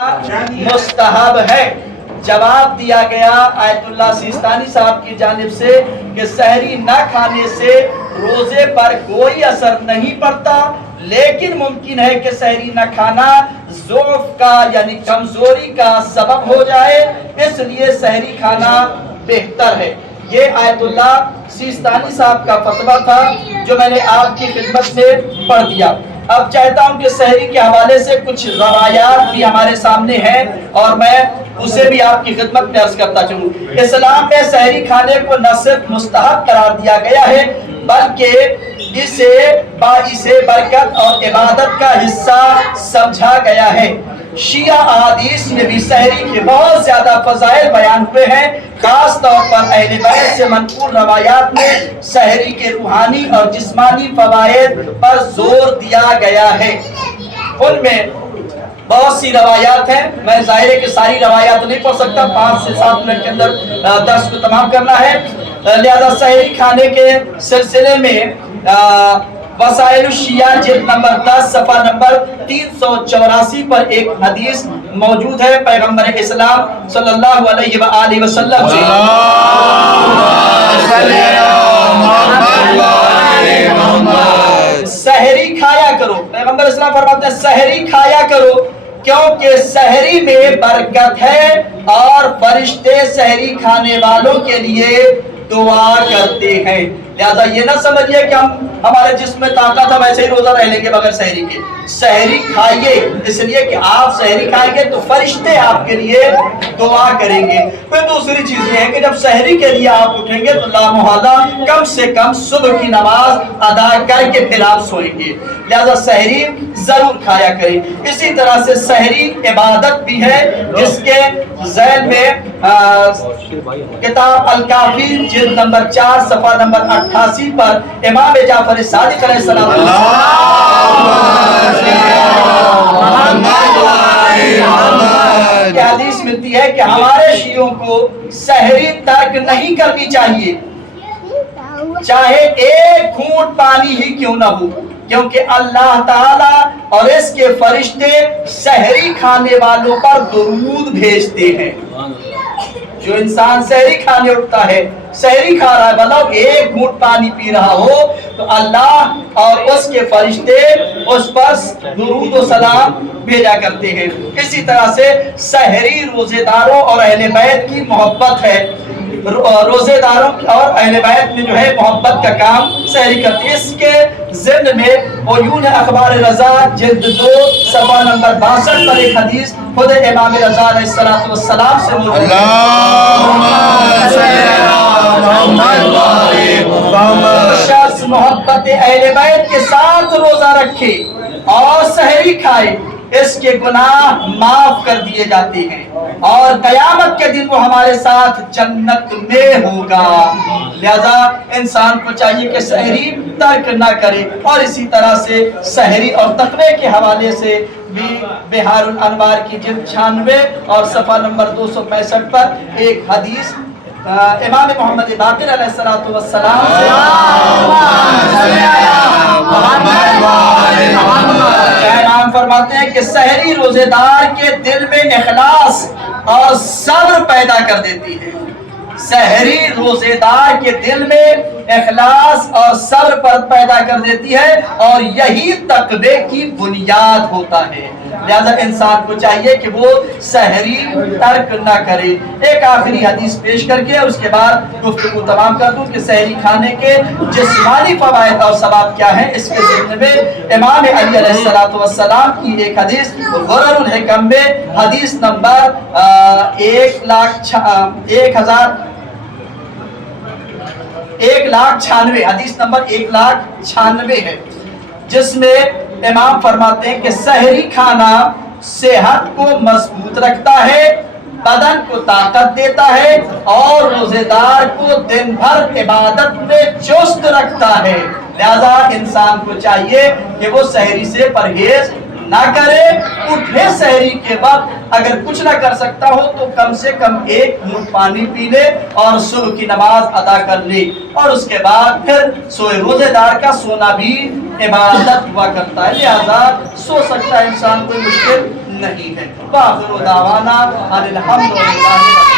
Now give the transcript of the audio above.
मुस्तहब है। जवाब दिया गया आयतुल्लाह सिस्तानी साहब की जानिब से कि सहरी न खाने से रोजे पर कोई असर नहीं पड़ता, लेकिन मुमकिन है कि सहरी न खाना ज़ौफ़ का यानी कमजोरी का सबब हो जाए, इसलिए सहरी खाना बेहतर है। ये आयतुल्लाह सिस्तानी साहब का फतवा था जो मैंने आपकी खिदमत में पढ़ दिया। अब चाहता हूं कि सहरी के हवाले से कुछ रवायात भी हमारे सामने हैं और मैं उसे भी आपकी खिदमत में अर्ज करता चलूं। इस्लाम में सहरी खाने को न सिर्फ मुस्तहब करार दिया गया है बल्कि इसे बाइसे बरकत और इबादत का हिस्सा समझा गया है। शिया अहादीस में भी सहरी के बहुत ज्यादा फजाइल बयान हुए हैं। खास तौर पर अहले बैत से मनकूल रवायात में सहरी के रूहानी और जिस्मानी फवायद पर जोर दिया गया है। उनमें बहुत सी रवायात हैं, मैं जाहिर है कि सारी रवायात नहीं पढ़ सकता, 5 से 7 मिनट के अंदर दर्स को तमाम करना है। लिहाजा सहरी खाने के सिलसिले में वसाइल शिया जिल्द नंबर 10 सफ़ा नंबर 384 पर एक हदीस मौजूद है पैगंबर इस्लाम सल्लल्लाहु अलैहि वसल्लम से। सहरी खाया करो, पैगंबर इस्लाम फरमाते हैं सहरी खाया करो क्योंकि सहरी में बरकत है और फरिश्ते सहरी खाने वालों के लिए दुआ करते हैं। लिहाजा ये ना समझिए कि हमारे जिस्म में ताकत है वैसे ही रोजा रह लेंगे बगैर सहरी के। सहरी खाइए इसलिए कि आप सहरी खाएंगे तो फरिश्ते आपके लिए दुआ करेंगे। फिर दूसरी चीज ये है कि जब सहरी के लिए आप उठेंगे तो लामुहल्ला कम से कम सुबह की नमाज अदा करके फिर आप सोएंगे। लिहाजा सहरी जरूर खाया करें। इसी तरह से सहरी इबादत भी है जिसके ज़ैल में किताब अल काफी जिल्द नंबर 4 सफ़ा नंबर 88 पर इमाम जाफर सादिक अलैहिस्सलाम की हदीस मिलती है कि हमारे शियों को सहरी तर्क नहीं करनी चाहिए, चाहे एक घूंट पानी ही क्यों ना हो, क्योंकि अल्लाह ताला और इसके फरिश्ते सहरी खाने वालों पर दुरूद भेजते हैं। जो इंसान सहरी खाने उठता है, सहरी खा रहा है, मतलब एक घूंट पानी पी रहा हो तो अल्लाह और उसके फरिश्ते उस पर दुरूद और सलाम भेजा करते हैं। इसी तरह से सहरी रोजेदारों और अहले बैत की मोहब्बत है। रोजेदारों और अहले बैत में जो है मोहब्बत का काम सहरी करती है। इसके ज़िम्न में उयून अखबार रज़ा जिल्द 2 सफ़ा नंबर 62 पर एक हदीस खुद इमाम रज़ा अलैहिस्सलातु वस्सलाम से मौजूद है। शख्स मोहब्बत अहले बैत के साथ रोजा रखे और सहरी खाए, इसके गुनाह माफ कर दिए जाते हैं और कयामत के दिन वो हमारे साथ जन्नत में होगा। लिहाजा इंसान को चाहिए कि सहरी तर्क ना करे। और इसी तरह से सहरी और तकवे के हवाले से भी बिहारुल अनवार की जिल्द 96 और सफ़ा नंबर 265 पर एक हदीस इमाम मोहम्मद बाक़िर अलैहिस्सलातु वस्सलाम से इमाम फरमाते हैं कि सहरी रोजेदार के दिल में इखलास और सब्र पैदा कर देती है। सहरी रोजेदार के दिल में इखलास और सब्र पैदा कर देती है और यही तक़वे की बुनियाद होता है। लिहाजा इंसान को चाहिए कि वो सहरी तर्क ना करे। एक आखिरी हदीस पेश करके उसके बाद गुफ्तगू तमाम कर दूं कि सहरी खाने के जिस्मानी फवायद और सवाब क्या है। इसके ज़िम्न में इमाम अली अलैहिस्सलातु वस्सलाम की एक हदीस गुररुल हिकम में हदीस नंबर 1,96 हदीस नंबर 1,96 है, जिसमें इमाम फरमाते हैं कि सहरी खाना सेहत को मजबूत रखता है, बदन को ताकत देता है और रोजेदार को दिन भर इबादत में चुस्त रखता है। लिहाजा इंसान को चाहिए कि वो सहरी से परहेज ना करे। उठे सहरी के वक्त अगर कुछ ना कर सकता हो तो कम से कम एक घूंट पानी पी ले और सुबह की नमाज अदा कर ले और उसके बाद फिर सोए। रोजेदार का सोना भी इबादत हुआ करता है, लिहाजा सो सकता है इंसान, कोई मुश्किल نہیں ہے۔ وآخر دعوانا ان الحمدللہ